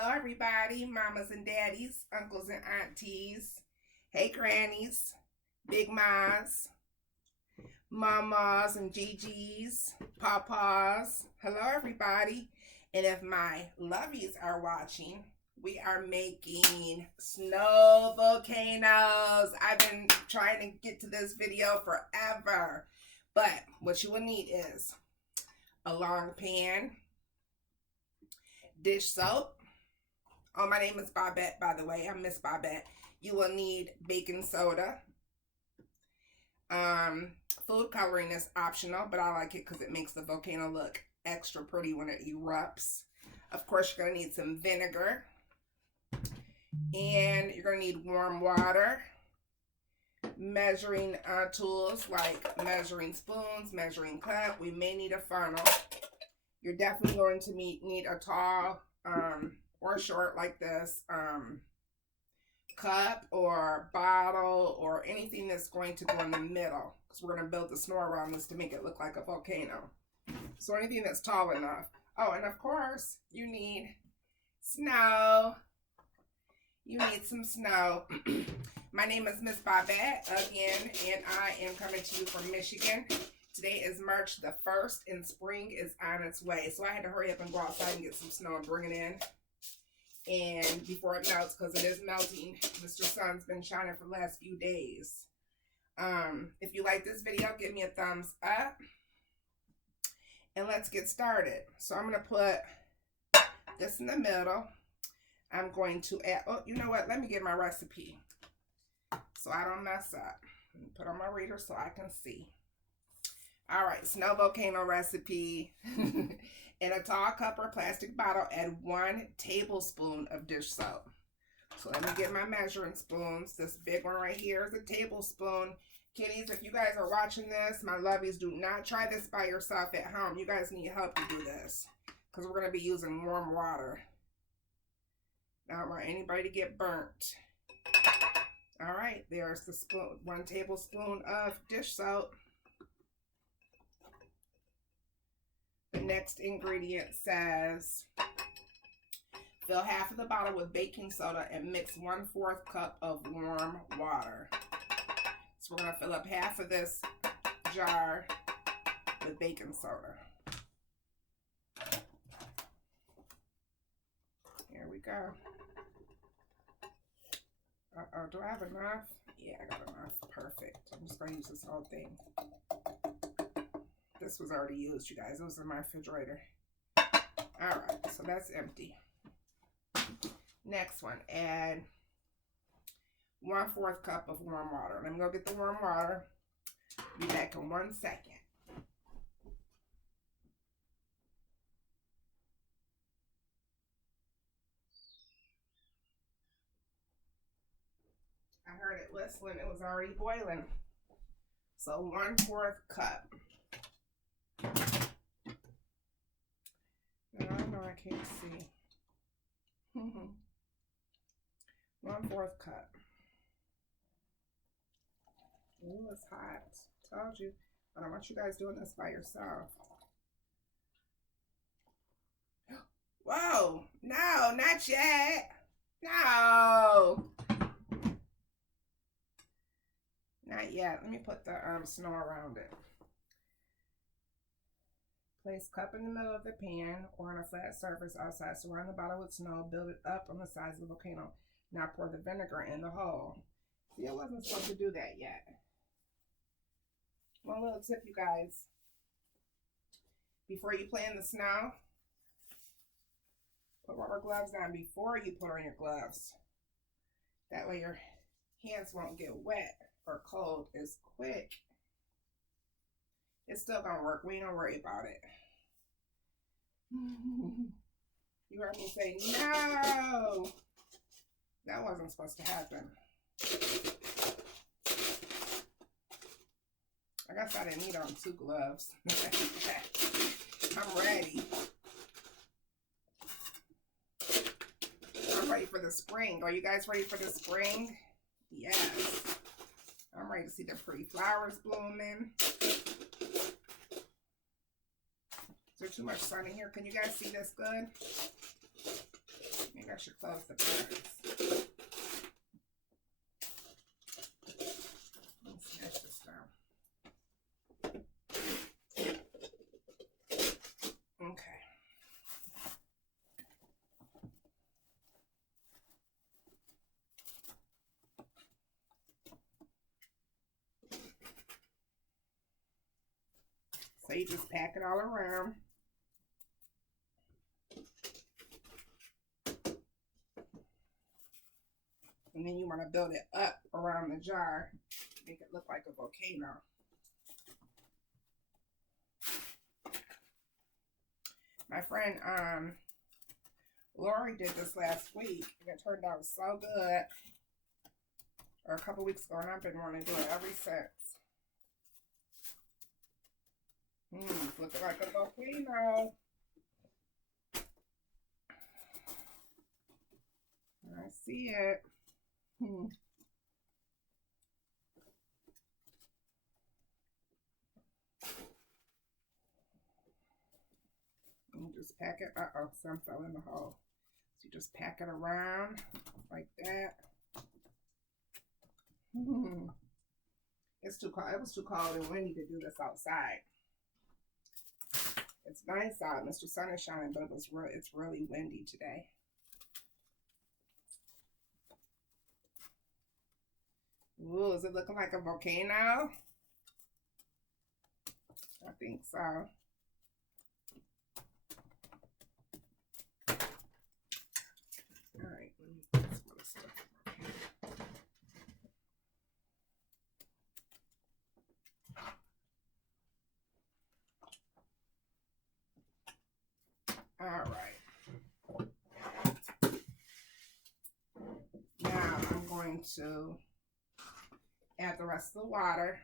Hello, everybody, mamas and daddies, uncles and aunties, hey, grannies, big mas, mamas and GGs, papas. Hello, everybody. And if my lovies are watching, we are making snow volcanoes. I've been trying to get to this video forever. But what you will need is a long pan, dish soap. Oh, my name is Bobette, by the way. I'm Miss Bobette. You will need baking soda. Food coloring is optional, but I like it because it makes the volcano look extra pretty when it erupts. Of course, you're going to need some vinegar. And you're going to need warm water. Measuring tools like measuring spoons, measuring cup. We may need a funnel. You're definitely going to need a tall or short like this cup or bottle or anything that's going to go in the middle, because we're going to build the snow around this to make it look like a volcano. So anything that's tall enough. Oh, and of course you need snow. You need some snow. My name is Miss Bobette again, and I am coming to you from Michigan. Today is March the 1st, and spring is on its way. So I had to hurry up and go outside and get some snow and bring it in. And before it melts, because it is melting. Mr. Sun's been shining for the last few days. If you like this video, give me a thumbs up. And let's get started. So I'm going to put this in the middle. I'm going to add, oh, you know what? Let me get my recipe so I don't mess up. Let me put on my reader so I can see. All right, snow volcano recipe. In a tall cup or plastic bottle, add 1 tablespoon of dish soap. So let me get my measuring spoons. This big one right here is a tablespoon. Kiddies, if you guys are watching this, my lovies, do not try this by yourself at home. You guys need help to do this because we're going to be using warm water. I don't want anybody to get burnt. All right, there's the spoon. 1 tablespoon of dish soap. The next ingredient says, fill half of the bottle with baking soda and mix 1/4 cup of warm water. So we're going to fill up half of this jar with baking soda. Here we go. Uh-oh, do I have enough? Yeah, I got enough. Perfect. I'm just going to use this whole thing. This was already used, you guys. It was in my refrigerator. Alright, so that's empty. Next one, add 1/4 cup of warm water. Let me go get the warm water. Be back in 1 second. I heard it whistling. It was already boiling. So 1/4 cup. No, I can't see. 1/4 cup. Ooh, it's hot. Told you. I don't want you guys doing this by yourself. Whoa! No, not yet. No. Not yet. Let me put the snow around it. Place cup in the middle of the pan or on a flat surface outside. Surround the bottle with snow. Build it up on the sides of the volcano. Now pour the vinegar in the hole. See, I wasn't supposed to do that yet. One little tip, you guys. Before you play in the snow, put rubber gloves on before you put on your gloves. That way your hands won't get wet or cold as quick. It's still gonna work. We ain't gonna worry about it. You heard me say no. That wasn't supposed to happen. I guess I didn't need on 2 gloves. I'm ready. I'm ready for the spring. Are you guys ready for the spring? Yes. I'm ready to see the pretty flowers blooming. Is there too much sun in here? Can you guys see this good? Maybe I should close the blinds. Let me smash this down. Okay. So you just pack it all around. And then you want to build it up around the jar, make it look like a volcano. My friend Lori did this last week, and it turned out so good. Or a couple weeks ago, and I've been wanting to do it ever since. It's looking like a volcano. I see it. And you just pack it. Uh-oh, some fell in the hole. So you just pack it around like that. It's too cold. It was too cold and windy to do this outside. It's nice out. Mr. Sun is shining, but it's really windy today. Ooh, is it looking like a volcano? I think so. All right, let me put some other stuff. All right. Now I'm going to add the rest of the water.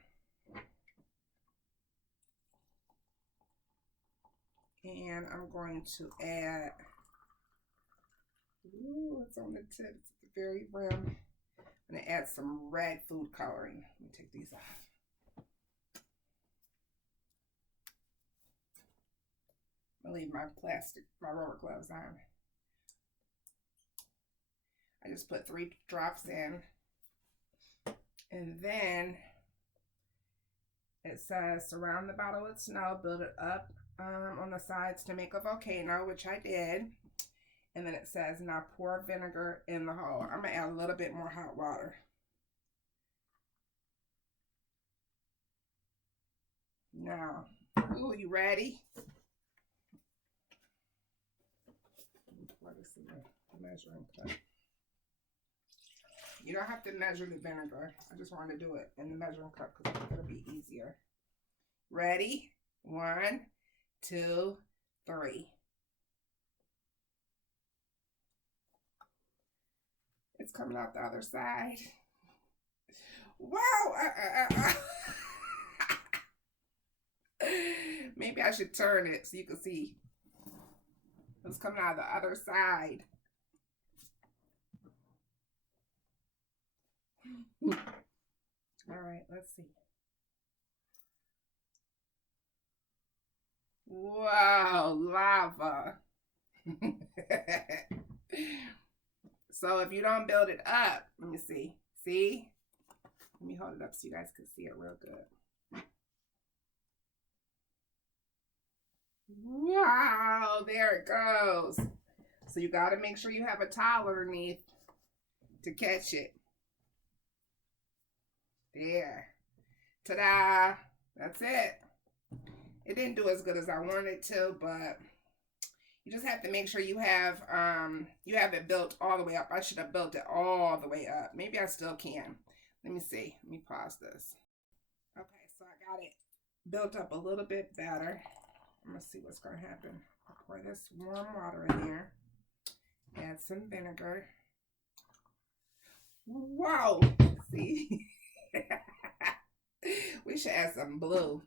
And I'm going to add, ooh, it's on the tips at the very rim. I'm going to add some red food coloring. Let me take these off. I'm going to leave my rubber gloves on. I just put 3 drops in. And then it says surround the bottle with snow, build it up on the sides to make a volcano, which I did. And then it says now pour vinegar in the hole. I'm going to add a little bit more hot water. Now, ooh, you ready? What is the measuring cup? You don't have to measure the vinegar. I just want to do it in the measuring cup because it'll be easier. Ready? 1, 2, 3. It's coming out the other side. Wow! Maybe I should turn it so you can see. It's coming out the other side. All right, let's see. Wow, lava. So if you don't build it up, let me see. See? Let me hold it up so you guys can see it real good. Wow, there it goes. So you got to make sure you have a towel underneath to catch it. There. Ta-da. That's it. It didn't do as good as I wanted to, but you just have to make sure you have it built all the way up. I should have built it all the way up. Maybe I still can. Let me see. Let me pause this. Okay, so I got it built up a little bit better. I'm going to see what's going to happen. I'll pour this warm water in there. Add some vinegar. Whoa! See? We should add some blue.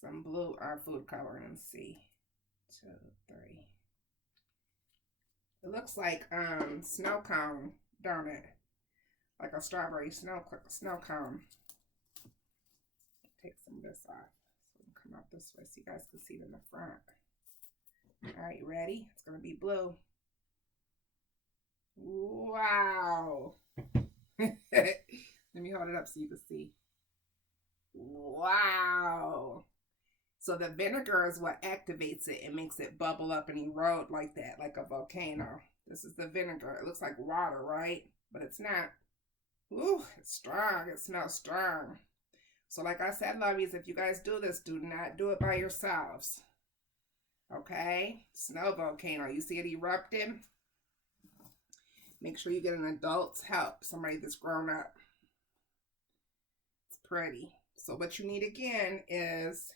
Some blue food coloring. Let's see. 2, 3. It looks like snow cone, don't it? Like a strawberry snow cone. Take some of this off. So come out this way so you guys can see it in the front. All right, ready? It's going to be blue. Wow. Let me hold it up so you can see. Wow. So the vinegar is what activates it and makes it bubble up and erode like that, like a volcano. This is the vinegar. It looks like water, right? But it's not. Ooh, it's strong. It smells strong. So like I said, lovies, if you guys do this, do not do it by yourselves. Okay? Snow volcano. You see it erupting? Make sure you get an adult's help. Somebody that's grown up. It's pretty. So what you need again is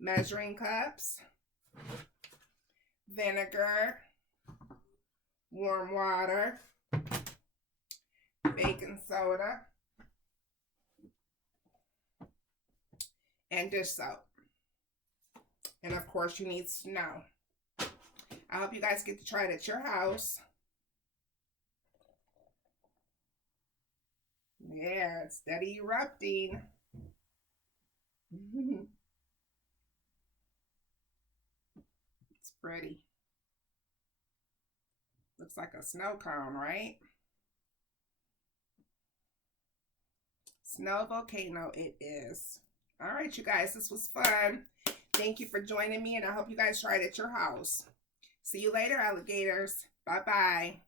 measuring cups, vinegar, warm water, baking soda, and dish soap. And of course you need snow. I hope you guys get to try it at your house. Yeah, it's steady erupting. It's pretty. Looks like a snow cone, right? Snow volcano it is. All right, you guys, this was fun. Thank you for joining me, and I hope you guys try it at your house. See you later, alligators. Bye-bye.